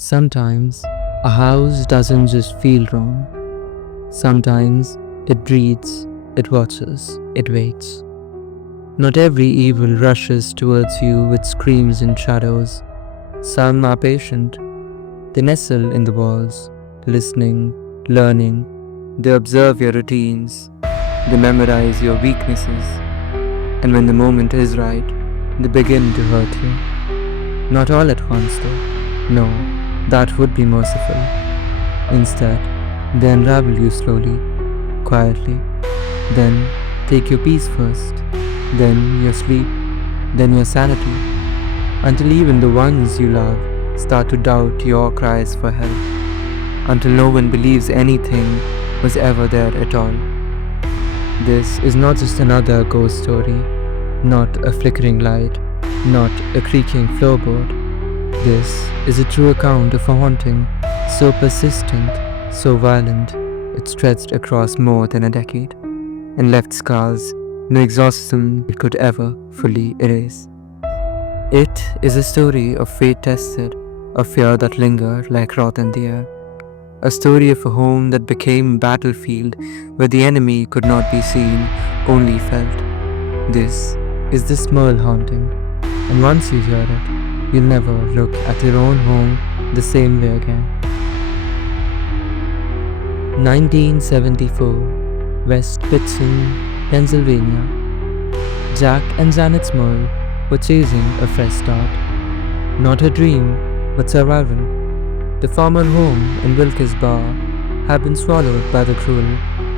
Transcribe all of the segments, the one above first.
Sometimes a house doesn't just feel wrong. Sometimes it breathes, it watches, it waits. Not every evil rushes towards you with screams and shadows. Some are patient. They nestle in the walls, listening, learning. They observe your routines. They memorize your weaknesses. And when the moment is right, they begin to hurt you. Not all at once, though. No, that would be merciful. Instead, they unravel you slowly, quietly. Then take your peace first, then your sleep, then your sanity, until even the ones you love start to doubt your cries for help, until no one believes anything was ever there at all. This is not just another ghost story, not a flickering light, not a creaking floorboard. This is a true account of a haunting, so persistent, so violent, it stretched across more than a decade and left scars no exorcism could ever fully erase. It is a story of fate tested, of fear that lingered like wrath in the air, a story of a home that became a battlefield where the enemy could not be seen, only felt. This is the Smurl Haunting, and once you hear it, you'll never look at your own home the same way again. 1974, West Pittston, Pennsylvania. Jack and Janet Smurl were chasing a fresh start. Not a dream, but survival. The former home in Wilkes-Barre had been swallowed by the cruel,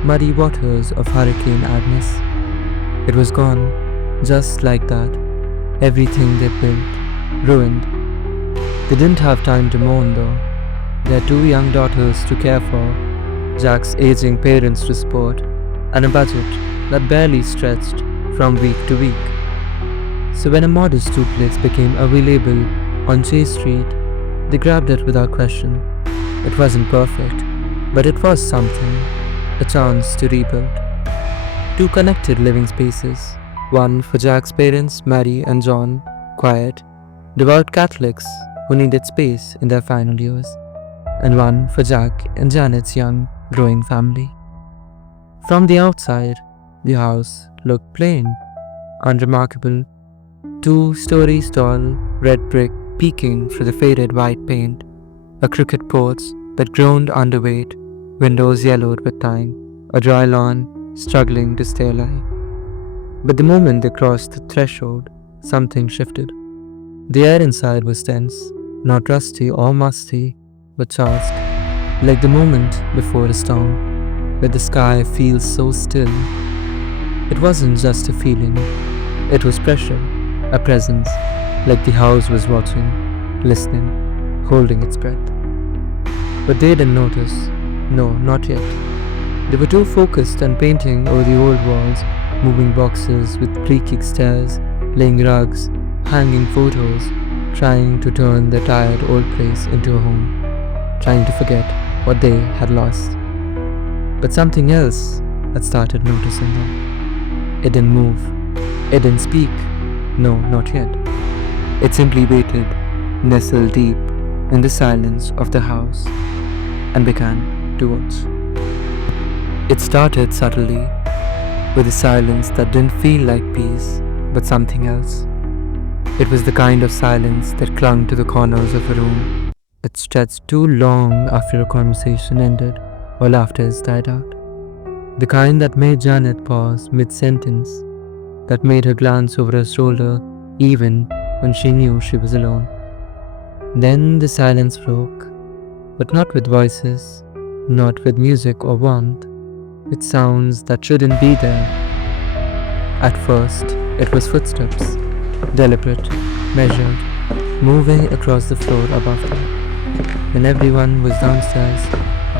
muddy waters of Hurricane Agnes. It was gone, just like that. Everything they built, ruined. They didn't have time to mourn though. Their two young daughters to care for, Jack's aging parents to support, and a budget that barely stretched from week to week. So when a modest duplex became available on Chase Street, they grabbed it without question. It wasn't perfect, but it was something, a chance to rebuild. Two connected living spaces, one for Jack's parents, Mary and John, quiet, devout Catholics who needed space in their final years, and one for Jack and Janet's young, growing family. From the outside, the house looked plain, unremarkable. 2 stories tall, red brick peeking through the faded white paint, a crooked porch that groaned underweight, windows yellowed with time, a dry lawn struggling to stay alive. But the moment they crossed the threshold, something shifted. The air inside was tense, not rusty or musty, but charged, like the moment before a storm, where the sky feels so still. It wasn't just a feeling, it was pressure, a presence, like the house was watching, listening, holding its breath. But they didn't notice. No, not yet. They were too focused on painting over the old walls, moving boxes with creaking stairs, laying rugs, hanging photos, trying to turn their tired old place into a home, trying to forget what they had lost. But something else had started noticing them. It didn't move. It didn't speak. No, not yet. It simply waited, nestled deep in the silence of the house, and began to watch. It started subtly, with a silence that didn't feel like peace, but something else. It was the kind of silence that clung to the corners of a room, that stretched too long after a conversation ended or laughter has died out. The kind that made Janet pause mid-sentence, that made her glance over her shoulder even when she knew she was alone. Then the silence broke, but not with voices, not with music or warmth, with sounds that shouldn't be there. At first, it was footsteps, deliberate, measured, moving across the floor above her. When everyone was downstairs,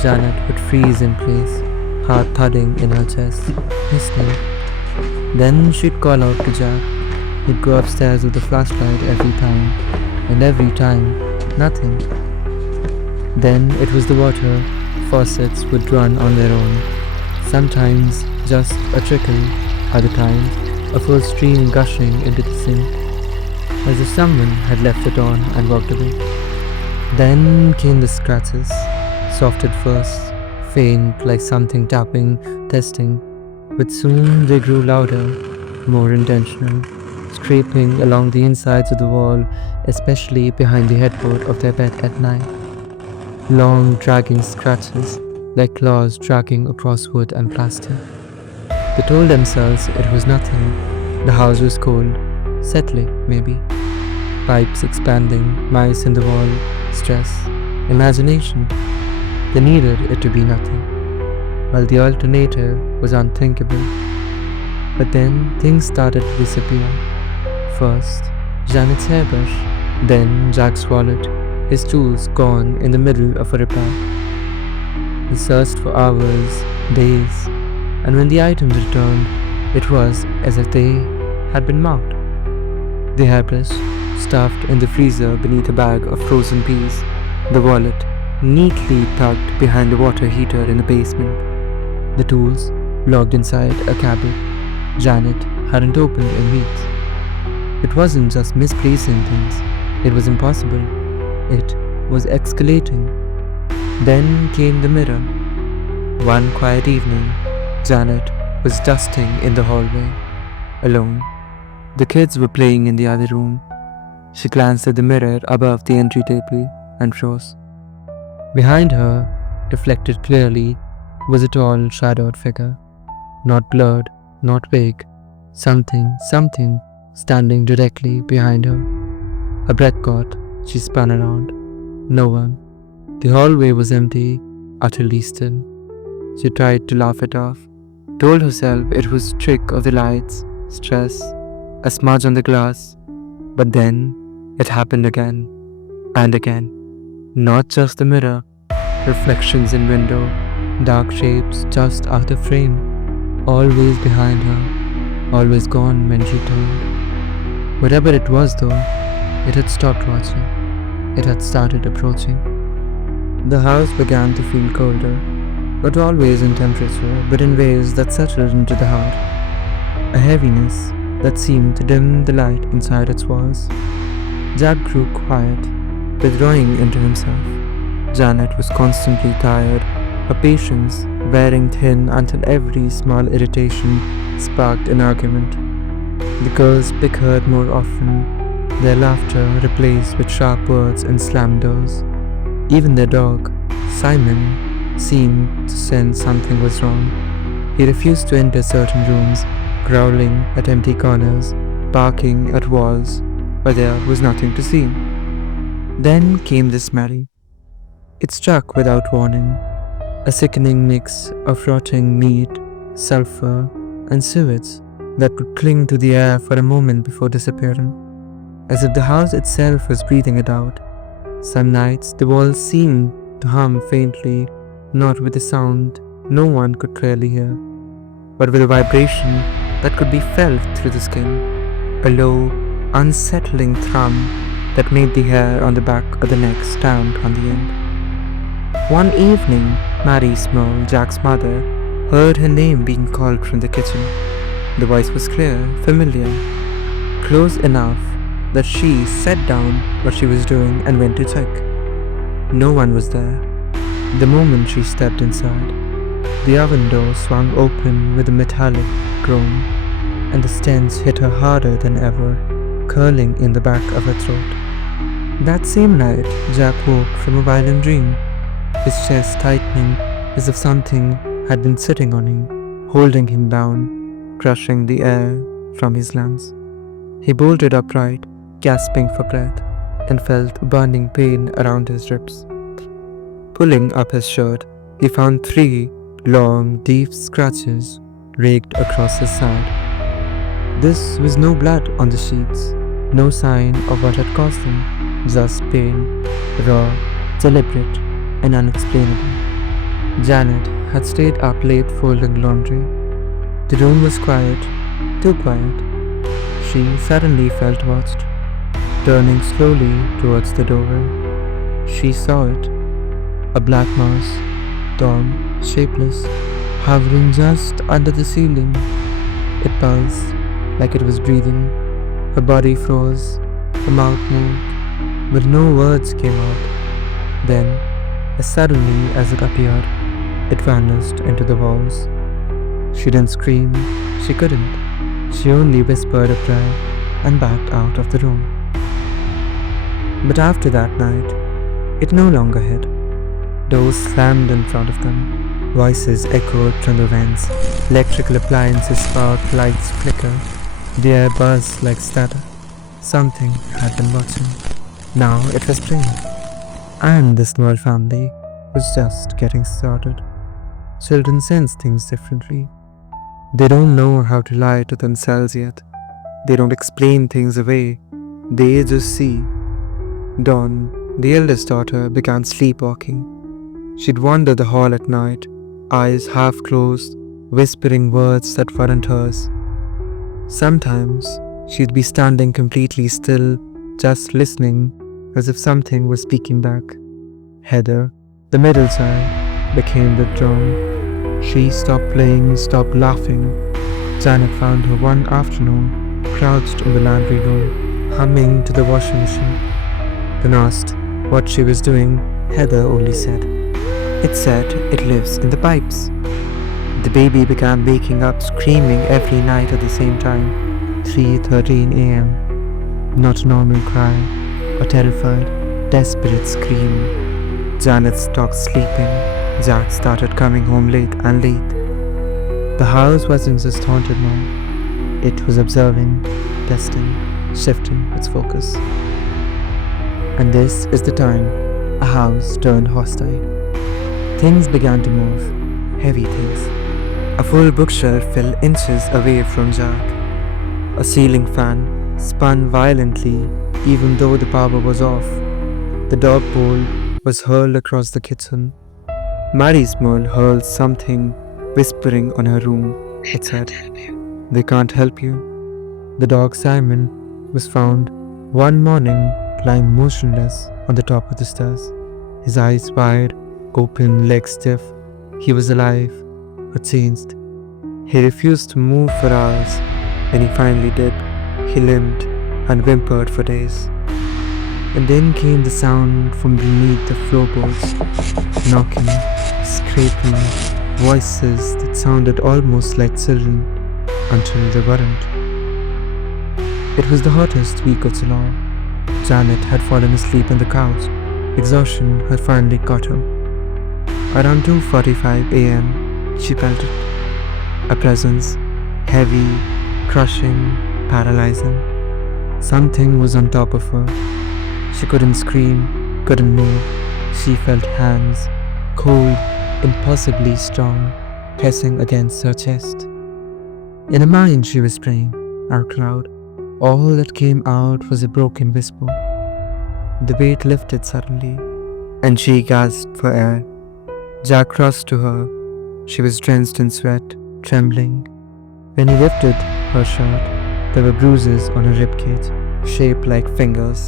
Janet would freeze in place, heart thudding in her chest, listening. Then she'd call out to Jack. He'd go upstairs with the flashlight every time, and every time, nothing. Then it was the water. Faucets would run on their own, sometimes just a trickle, other times a full stream gushing into the sink, as if someone had left it on and walked away. Then came the scratches, soft at first, faint like something tapping, testing, but soon they grew louder, more intentional, scraping along the insides of the wall, especially behind the headboard of their bed at night. Long, dragging scratches, like claws dragging across wood and plastic. They told themselves it was nothing. The house was cold, settling, maybe. Pipes expanding, mice in the wall, stress, imagination. They needed it to be nothing, while the alternative was unthinkable. But then things started to disappear. First, Janet's hairbrush, then Jack's wallet, his tools gone in the middle of a repair. He searched for hours, days, and when the items returned, it was as if they had been marked. The hairbrush, stuffed in the freezer beneath a bag of frozen peas, the wallet, neatly tucked behind the water heater in the basement, the tools, locked inside a cabinet Janet hadn't opened in weeks. It wasn't just misplacing things, it was impossible. It was escalating. Then came the mirror. One quiet evening, Janet was dusting in the hallway, alone. The kids were playing in the other room. She glanced at the mirror above the entry table and froze. Behind her, reflected clearly, was a tall, shadowed figure. Not blurred, not vague. Something standing directly behind her. Her breath caught. She spun around. No one. The hallway was empty, utterly still. She tried to laugh it off, told herself it was trick of the lights, stress, a smudge on the glass. But then it happened again and again. Not just the mirror, reflections in window, dark shapes just out of frame, always behind her, always gone when she turned. Whatever it was though, it had stopped watching. It had started approaching. The house began to feel colder, not always in temperature, but in ways that settled into the heart. A heaviness that seemed to dim the light inside its walls. Jack grew quiet, withdrawing into himself. Janet was constantly tired, her patience wearing thin until every small irritation sparked an argument. The girls bickered more often, their laughter replaced with sharp words and slammed doors. Even their dog, Simon, seemed to sense something was wrong. He refused to enter certain rooms, growling at empty corners, barking at walls, but there was nothing to see. Then came the smell. It struck without warning, a sickening mix of rotting meat, sulfur, and sewage that would cling to the air for a moment before disappearing, as if the house itself was breathing it out. Some nights the walls seemed to hum faintly, not with a sound no one could clearly hear, but with a vibration that could be felt through the skin, a low, unsettling thrum that made the hair on the back of the neck stand on the end. One evening, Mary Smurl, Jack's mother, heard her name being called from the kitchen. The voice was clear, familiar, close enough that she set down what she was doing and went to check. No one was there. The moment she stepped inside, the oven door swung open with a metallic groan, and the stench hit her harder than ever, curling in the back of her throat. That same night, Jack woke from a violent dream, his chest tightening as if something had been sitting on him, holding him down, crushing the air from his lungs. He bolted upright, gasping for breath, and felt a burning pain around his ribs. Pulling up his shirt, he found 3 long, deep scratches raked across his side. This was no blood on the sheets, no sign of what had caused them, just pain, raw, deliberate, and unexplainable. Janet had stayed up late folding laundry. The room was quiet, too quiet. She suddenly felt watched. Turning slowly towards the doorway, she saw it. A black mouse, tall, shapeless, hovering just under the ceiling. It buzzed like it was breathing. Her body froze, her mouth moved, but no words came out. then, as suddenly as it appeared, it vanished into the walls. She didn't scream, she couldn't. She only whispered a prayer and backed out of the room. But after that night, it no longer hid. Doors slammed in front of them. Voices echoed from the vents. Electrical appliances sparked, lights flickered. The air buzzed like static. Something had been watching. Now it was playing. And the Smurl family was just getting started. Children sense things differently. They don't know how to lie to themselves yet. They don't explain things away. They just see. Dawn, the eldest daughter, began sleepwalking. She'd wander the hall at night, eyes half closed, whispering words that weren't hers. Sometimes she'd be standing completely still, just listening, as if something was speaking back. Heather, the middle child, became withdrawn. She stopped playing, stopped laughing. Janet found her one afternoon, crouched in the laundry room, humming to the washing machine. When asked what she was doing, Heather only said, "It said it lives in the pipes." The baby began waking up screaming every night at the same time, 3:13 a.m. Not a normal cry, a terrified, desperate scream. Janet stopped sleeping. Jack started coming home late and late. The house wasn't just haunted now. It was observing, testing, shifting its focus. And this is the time a house turned hostile. Things began to move, heavy things. A full bookshelf fell inches away from Jack. A ceiling fan spun violently even though the power was off. The dog bowl was hurled across the kitchen. Mary Smurl hurled something, whispering on her room. It said, "They can't help you." The dog Simon was found one morning lying motionless on the top of the stairs, his eyes wide open, legs stiff. He was alive, but changed. He refused to move for hours. When he finally did, he limped and whimpered for days. And then came the sound from beneath the floorboards, knocking, scraping, voices that sounded almost like children until they weren't. It was the hottest week of July. Janet had fallen asleep on the couch. Exhaustion had finally got her. Around 2:45 a.m., she felt it. A presence, heavy, crushing, paralyzing. Something was on top of her. She couldn't scream, couldn't move. She felt hands, cold, impossibly strong, pressing against her chest. In her mind, she was praying out loud. All that came out was a broken whisper. The weight lifted suddenly, and she gasped for air. Jack rushed to her. She was drenched in sweat, trembling. When he lifted her shirt, there were bruises on her ribcage, shaped like fingers.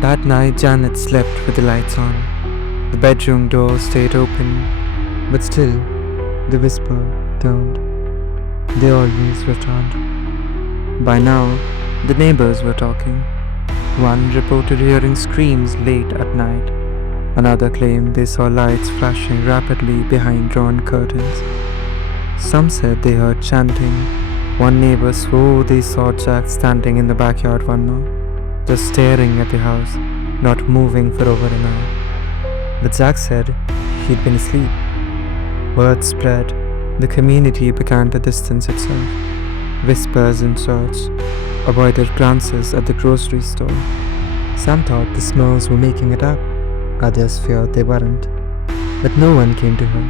That night, Janet slept with the lights on. The bedroom door stayed open, but still, the whisper turned. They always returned. By now, the neighbors were talking. One reported hearing screams late at night. Another claimed they saw lights flashing rapidly behind drawn curtains. Some said they heard chanting. One neighbor swore they saw Jack standing in the backyard one night, just staring at the house, not moving for over an hour. But Jack said he'd been asleep. Word spread. The community began to distance itself. Whispers in church, avoided glances at the grocery store. Some thought the Smurls were making it up. Others feared they weren't. But no one came to her.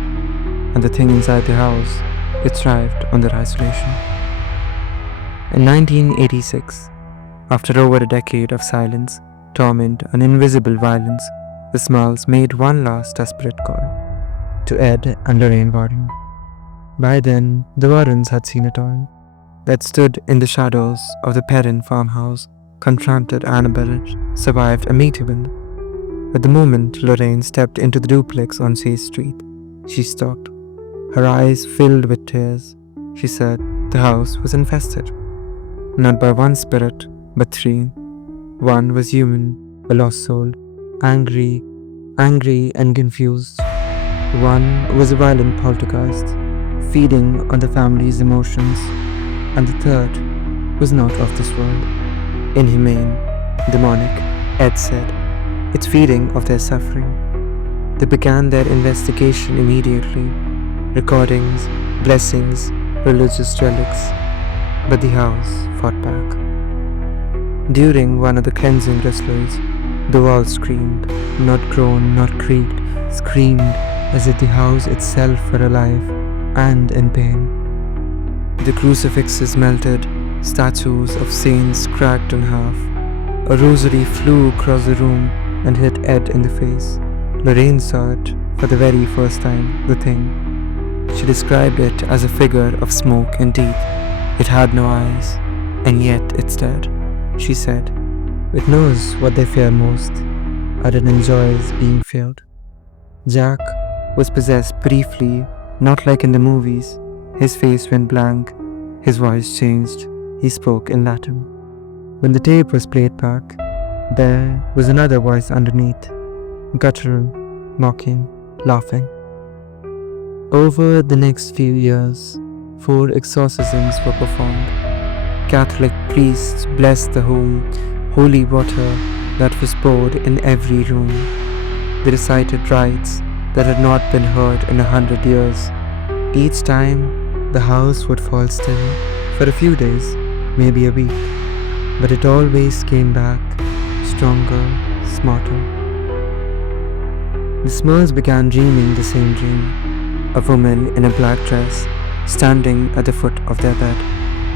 And the thing inside the house, it thrived on their isolation. In 1986, after over a decade of silence, torment, and invisible violence, the Smurls made one last desperate call to Ed and Lorraine Warren. By then, the Warrens had seen it all. That stood in the shadows of the Perrin farmhouse, confronted Annabelle, survived a meteor wind. At the moment Lorraine stepped into the duplex on Chase Street, she stopped. Her eyes filled with tears. She said the house was infested. Not by one spirit, but three. One was human, a lost soul, angry, angry and confused. One was a violent poltergeist, feeding on the family's emotions, and the third was not of this world. Inhumane, demonic, Ed said. It's feeding of their suffering. They began their investigation immediately, recordings, blessings, religious relics, but the house fought back. During one of the cleansing rituals, the walls screamed, not groaned, not creaked, screamed as if the house itself were alive and in pain. The crucifixes melted, statues of saints cracked in half. A rosary flew across the room and hit Ed in the face. Lorraine saw it for the very first time, the thing. She described it as a figure of smoke and teeth. It had no eyes, and yet it stared. She said, "It knows what they fear most, and it enjoys being feared." Jack was possessed briefly, not like in the movies. His face went blank, his voice changed, he spoke in Latin. When the tape was played back, there was another voice underneath, guttural, mocking, laughing. Over the next few years, 4 exorcisms were performed. Catholic priests blessed the holy water that was poured in every room. They recited rites that had not been heard in 100 years. Each time, the house would fall still for a few days, maybe a week, but it always came back, stronger, smarter. The Smurls began dreaming the same dream. A woman in a black dress, standing at the foot of their bed.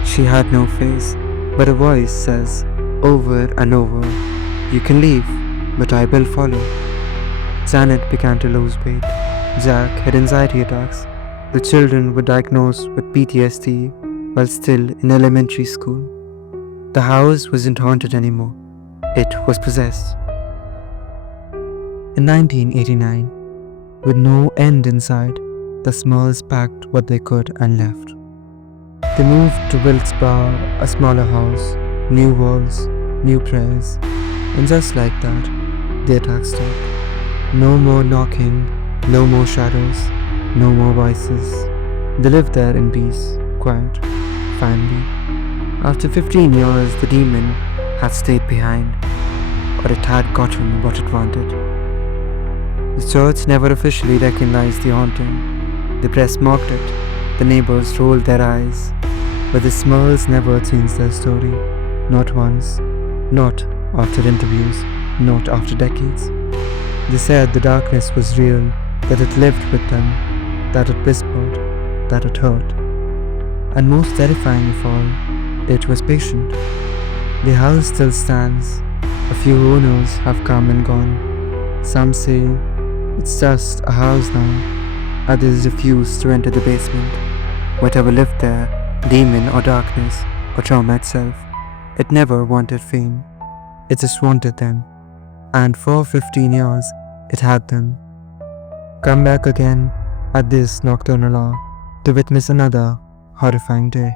She had no face, but a voice says, over and over, "You can leave, but I will follow." Janet began to lose weight. Jack had anxiety attacks. The children were diagnosed with PTSD while still in elementary school. The house wasn't haunted anymore. It was possessed. In 1989, with no end in sight, the Smurls packed what they could and left. They moved to Wilkes-Barre, a smaller house, new walls, new prayers, and just like that, the attack stopped. No more knocking, no more shadows, no more voices. They lived there in peace, quiet, family. After 15 years, the demon had stayed behind, or it had gotten what it wanted. The church never officially recognized the haunting. The press mocked it, the neighbors rolled their eyes, but the Smurls never changed their story. Not once, not after interviews, not after decades. They said the darkness was real, that it lived with them, that it whispered, that it hurt. And most terrifying of all, it was patient. The house still stands. A few owners have come and gone. Some say it's just a house now. Others refuse to enter the basement. Whatever lived there, demon or darkness or trauma itself, it never wanted fame. It just wanted them. And for 15 years, it had them. Come back again at this nocturnal hour to witness another horrifying day.